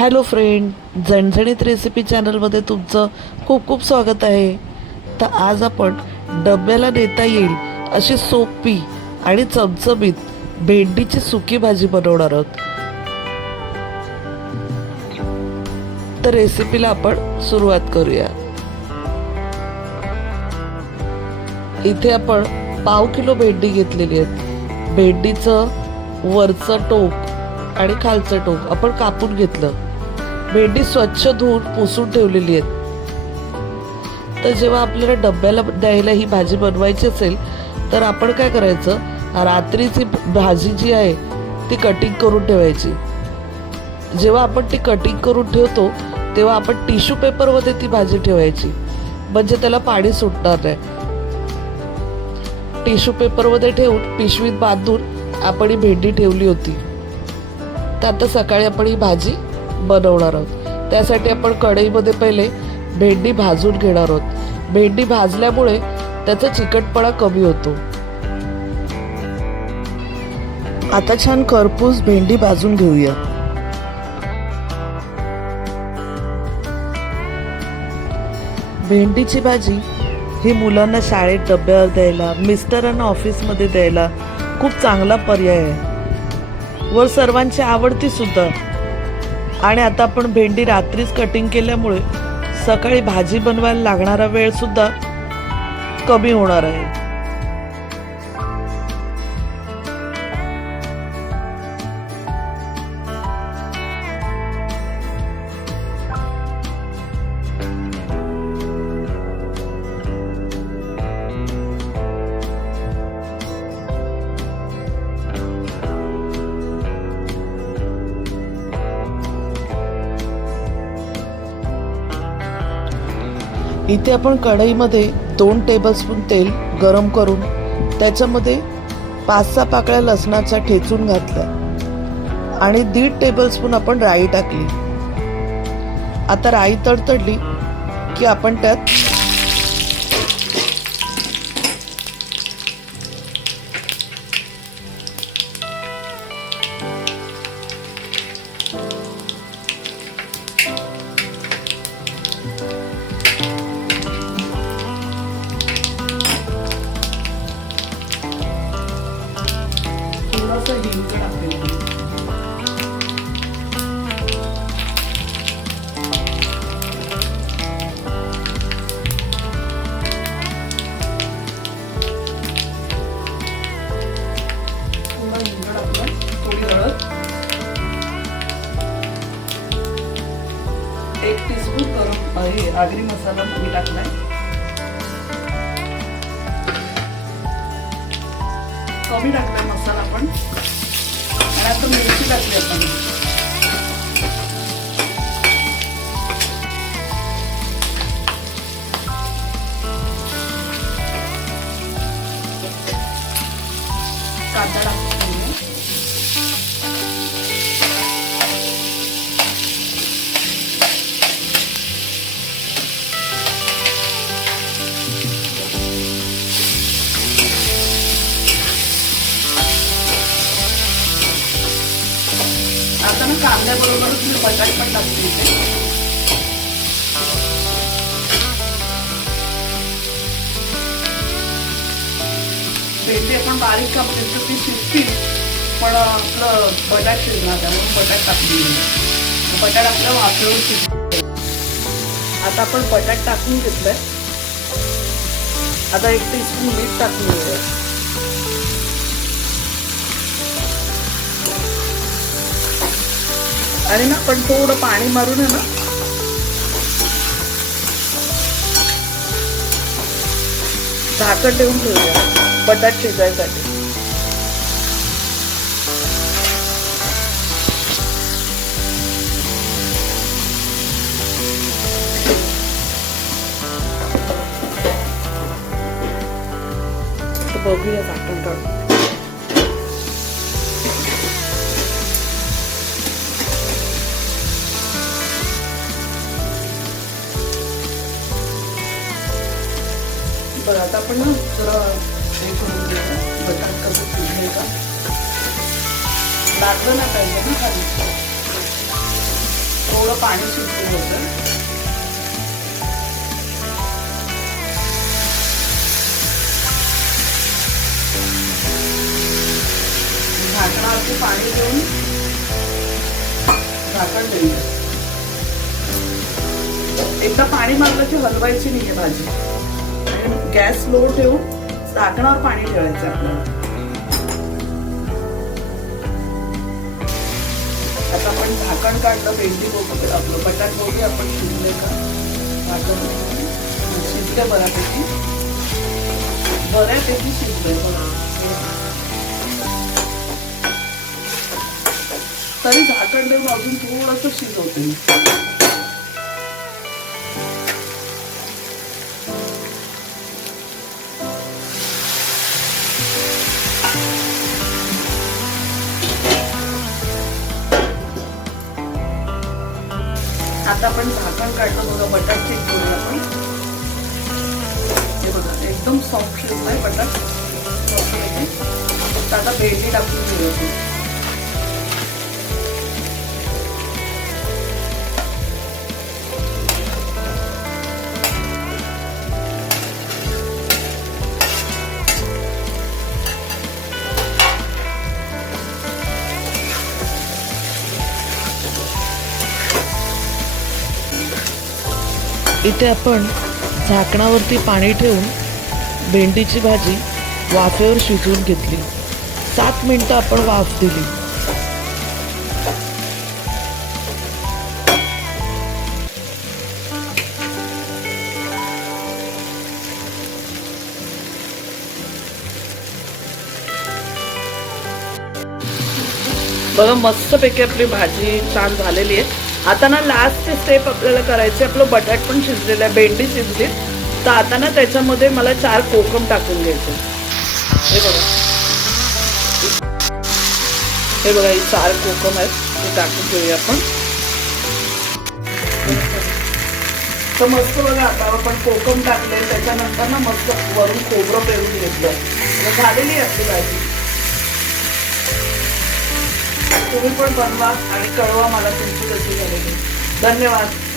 Hello friend झणझणीत recipe चॅनलमध्ये तुमचं खूप खूप स्वागत आहे. तर आज आपण डब्याला नेता येईल अशी सोपी आणि चमचमीत भेंडीची सुकी भाजी बनवणार आहोत. तर रेसिपीला आपण सुरुवात करूया. इथे आपण पाव किलो भेंडी घेतलेली आहेत. भेंडीचं वरचं टोक आणि खालचं टोक आपण कापून घेतलं. भेंडी स्वच्छ धुवून पुसून ठेवलेली आहेत. तर जेव्हा आपल्याला डब्याला द्यायला ही भाजी बनवायची असेल तर आपण काय करायचं? रात्रीची भाजी जी आहे ती कटिंग करून ठेवायची. जेव्हा आपण ती कटिंग करून ठेवतो तेव्हा आपण टिश्यू पेपरमध्ये ती भाजी ठेवायची. म्हणजे त्याला पाणी सुटणार नाही. टिश्यू पेपरमध्ये ठेवून पिशवीत बांधून आपण ही भेंडी ठेवली होती. तर आता सकाळी आपण ही भाजी बनवणार आहोत. त्यासाठी आपण कढईमध्ये पहिले भेंडी भाजून घेणार आहोत. भेंडी भाजल्यामुळे त्याचा चिकटपणा कमी होतो. आता छान करपूस भेंडी भाजून घेऊया. भेंडीची भाजी ही मुलांना शाळेत डब्यावर द्यायला मिस्टरांना ऑफिसमध्ये द्यायला खूप चांगला पर्याय आहे. व सर्वांची आवडती सुद्धा. आणि आता आपण भेंडी रात्रीच कटिंग केल्यामुळे सकाळी भाजी बनवायला लागणारा वेळसुद्धा कमी होणार आहे. इथे आपण कढईमध्ये दोन टेबलस्पून तेल गरम करून त्याच्यामध्ये पाच सहा पाकळ्या लसणाच्या ठेचून घातल्या. आणि दीड टेबलस्पून आपण राई टाकली. आता राई तडतडली की आपण त्यात हे आगरी मसाला मी टाकलाय. कमी टाकलाय मसाला पण आणि आता मिरची टाकली आपण. त्याच्याबरोबर ना बटाट मी पण टाकते इथे आपण बारीक कापले तर ती शिजतील पण आपलं बटाट शिजणार त्यामुळे बटाट टाकली बटाट आपलं वाफेवर शिज आता आपण बटाट टाकून घेतलंय. आता एक टीस्पून मीठ टाकून घेऊया आणि ना पण थोडं पाणी मारून आहे ना. झाकण ठेवून ठेवूया. बटाट शिजायसाठी. बघूया. आता आपण ना जरा हे करून घ्यायचं बटाट कसं शिजले का? लागलं ना पाहिजे ना खाली. थोडं पाणी सुटलं होतं. झाकणावरती पाणी देऊन झाकण द्यायचं एकदा पाणी मारलं की हलवायची नाही आहे भाजी. गॅस लो ठेवून झाकणावर पाणी ठेवायचं आपल्याला. आता आपण झाकण काढलं भेंडी बघू आपलं बटाट बघूया आपण शिजले का? झाकण शिजलं बऱ्यापैकी. बऱ्यापैकी शिजले तरी झाकण देऊन अजून थोडंसं शिजवते आता आपण झाकण काढलं बघा बटर चेक करूया आपण. हे बघा एकदम सॉफ्ट शिजलाय बटर. सॉफ्ट आता भेंडी टाकून घेऊया इथे आपण झाकणावरती पाणी ठेवून भेंडीची भाजी वाफेवर शिजवून घेतली. सात मिनटं आपण वाफ दिली. बघा मस्तपैकी आपली भाजी छान झालेली आहे. आता ना लास्ट स्टेप आपल्याला करायची आपलं बटाट पण शिजलेलं आहे. भेंडी शिजली तर आता ना त्याच्यामध्ये मला चार कोकम टाकून घ्यायचे. हे बघा. हे बघा ही चार कोकम आहेत. ते टाकून घेऊया आपण. तर मस्त बघा आता आपण कोकम टाकले त्याच्यानंतर ना मस्त वरून खोबरं पेरून घेतलं. झालेली असते भाजी. तुम्ही पण बनवा आणि कळवा मला तुमची कशी झालेली. धन्यवाद.